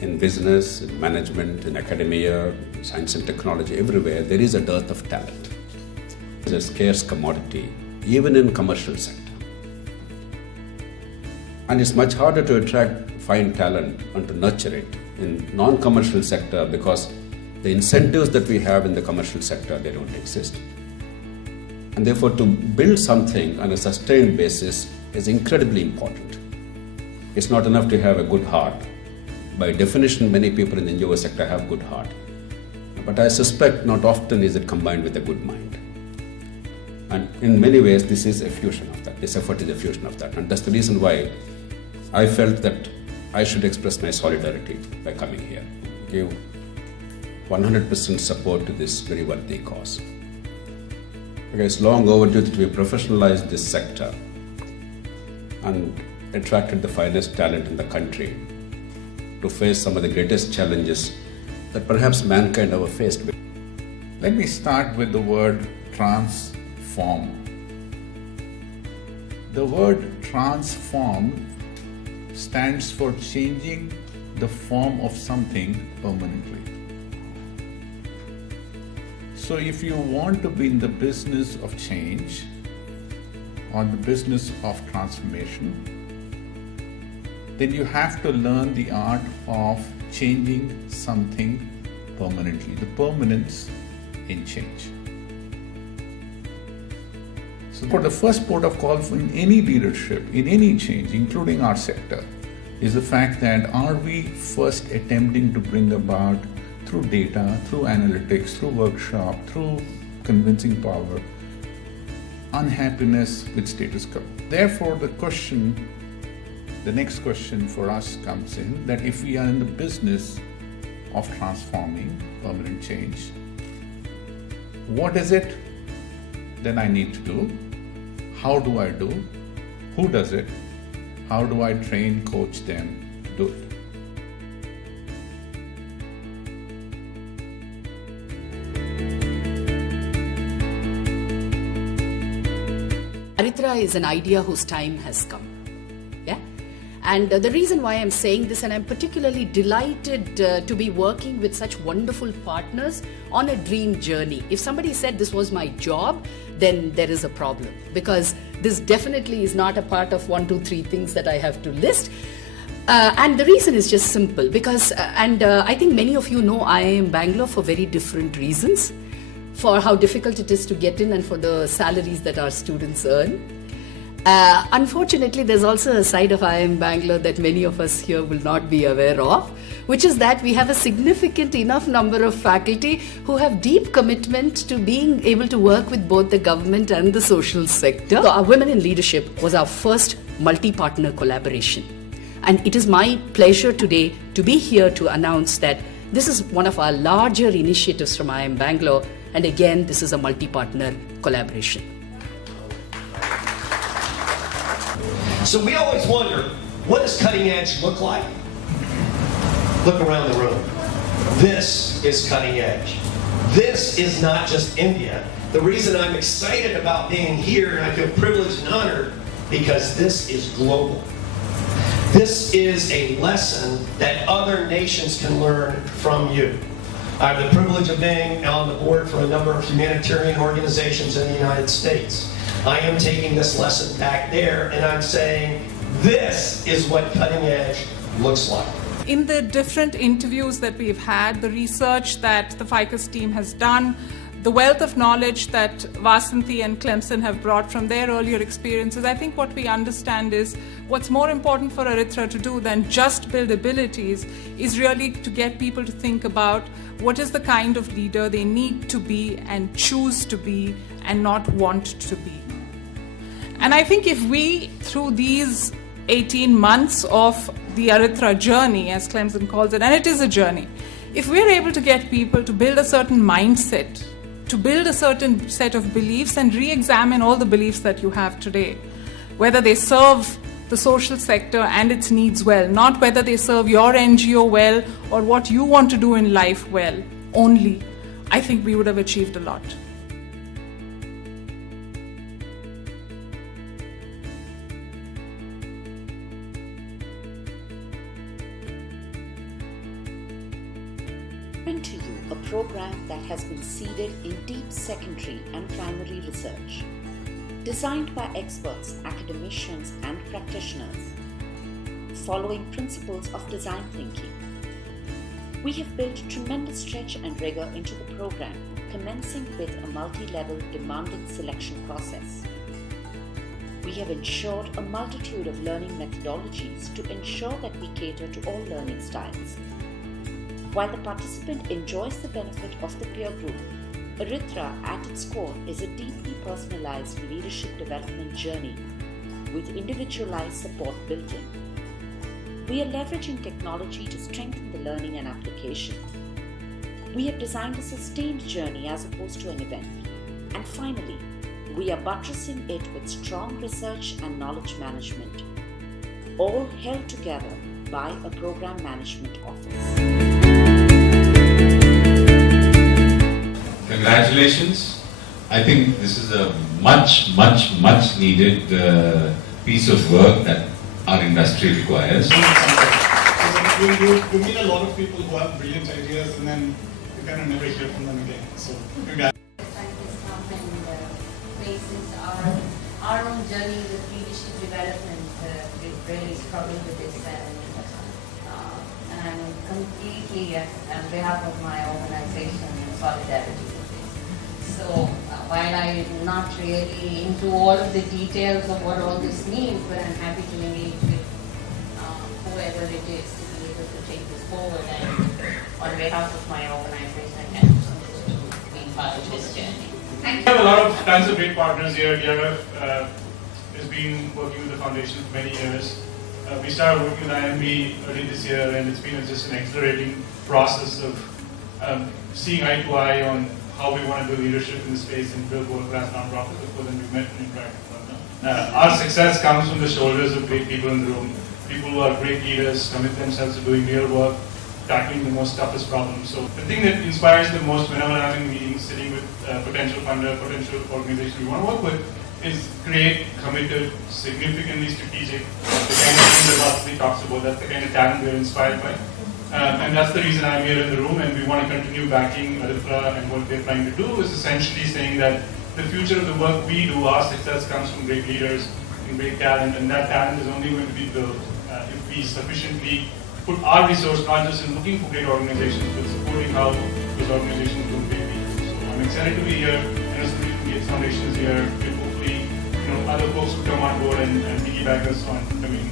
in business, in management, in academia, science and technology, everywhere, there is a dearth of talent. It's a scarce commodity, even in commercial sector. And it's much harder to attract fine talent and to nurture it in non-commercial sector because the incentives that we have in the commercial sector, they don't exist. And therefore, to build something on a sustained basis is incredibly important. It's not enough to have a good heart. By definition, many people in the NGO sector have good heart. But I suspect not often is it combined with a good mind. And in many ways, this is a fusion of that. This effort is a fusion of that. And that's the reason why I felt that I should express my solidarity by coming here. Give 100% support to this very worthy cause. Okay, it's long overdue that we professionalized this sector and attracted the finest talent in the country to face some of the greatest challenges that perhaps mankind ever faced. Let me start with the word transform. The word transform stands for changing the form of something permanently. So if you want to be in the business of change or the business of transformation, then you have to learn the art of changing something permanently, the permanence in change. So for the first port of call in any leadership, in any change, including our sector, is the fact that are we first attempting to bring about through data, through analytics, through workshop, through convincing power, unhappiness with status quo. Therefore, the next question for us comes in that if we are in the business of transforming permanent change, what is it then I need to do? How do I do? Who does it? How do I train, coach them to do it? Aritra is an idea whose time has come. Yeah? And the reason why I'm saying this, and I'm particularly delighted to be working with such wonderful partners on a dream journey. If somebody said this was my job, then there is a problem, because this definitely is not a part of 1, 2, 3 things that I have to list. And the reason is just simple, because, I think many of you know IIM Bangalore for very different reasons, for how difficult it is to get in and for the salaries that our students earn. Unfortunately, there's also a side of IIM Bangalore that many of us here will not be aware of, which is that we have a significant enough number of faculty who have deep commitment to being able to work with both the government and the social sector. So our Women in Leadership was our first multi-partner collaboration. And it is my pleasure today to be here to announce that this is one of our larger initiatives from IIM Bangalore. And again, this is a multi-partner collaboration. So we always wonder, what does cutting edge look like? Look around the room. This is cutting edge. This is not just India. The reason I'm excited about being here and I feel privileged and honored, because this is global. This is a lesson that other nations can learn from you. I have the privilege of being on the board for a number of humanitarian organizations in the United States. I am taking this lesson back there and I'm saying, this is what cutting edge looks like. In the different interviews that we've had, the research that the FICUS team has done, the wealth of knowledge that Vasanthi and Clemson have brought from their earlier experiences, I think what we understand is what's more important for Aritra to do than just build abilities is really to get people to think about what is the kind of leader they need to be and choose to be and not want to be. And I think if we, through these 18 months of the Aritra journey, as Clemson calls it, and it is a journey, if we're able to get people to build a certain mindset, to build a certain set of beliefs and re-examine all the beliefs that you have today, whether they serve the social sector and its needs well, not whether they serve your NGO well or what you want to do in life well only, I think we would have achieved a lot. bring to you a program that has been seeded in deep secondary and primary research, designed by experts, academicians, and practitioners, following principles of design thinking. We have built tremendous stretch and rigor into the program, commencing with a multi-level demanding selection process. We have ensured a multitude of learning methodologies to ensure that we cater to all learning styles. While the participant enjoys the benefit of the peer group, Arithra at its core is a deeply personalized leadership development journey with individualized support built in. We are leveraging technology to strengthen the learning and application. We have designed a sustained journey as opposed to an event. And finally, we are buttressing it with strong research and knowledge management, all held together by a program management office. Congratulations. I think this is a much needed piece of work that our industry requires. You meet a lot of people who have brilliant ideas and then you kind of never hear from them again. So, congrats. Since our own journey with leadership development, we've really struggled with this, and I'm completely on behalf of my organization in solidarity with this. So while I'm not really into all of the details of what all this means, but I'm happy to engage with whoever it is to be able to take this forward, and on behalf of my organization, I'm to be part of this journey. We have a lot of tons of great partners here. DRF has been working with the foundation for many years. We started working with IMB early this year, and it's been just an accelerating process of seeing eye to eye on how we want to build leadership in the space and build world-class nonprofits. Before then, we've met and interacted. Our success comes from the shoulders of great people in the room. People who are great leaders, commit themselves to doing real work, tackling the most toughest problems. So the thing that inspires the most whenever I'm having meetings, sitting with potential funder, potential organization we want to work with, is create, committed, significantly strategic, the kind of thing that Vasanthi talks about. That's the kind of talent we're inspired by. And that's the reason I'm here in the room, and we want to continue backing Arithra, and what they're trying to do is essentially saying that the future of the work we do, our success comes from great leaders and great talent, and that talent is only going to be built if we sufficiently put our resource not just in looking for great organizations, but supporting how those organizations build great people. So I'm excited to be here, and as the Gates Foundation is here, and hopefully, other folks will come on board and piggyback us on coming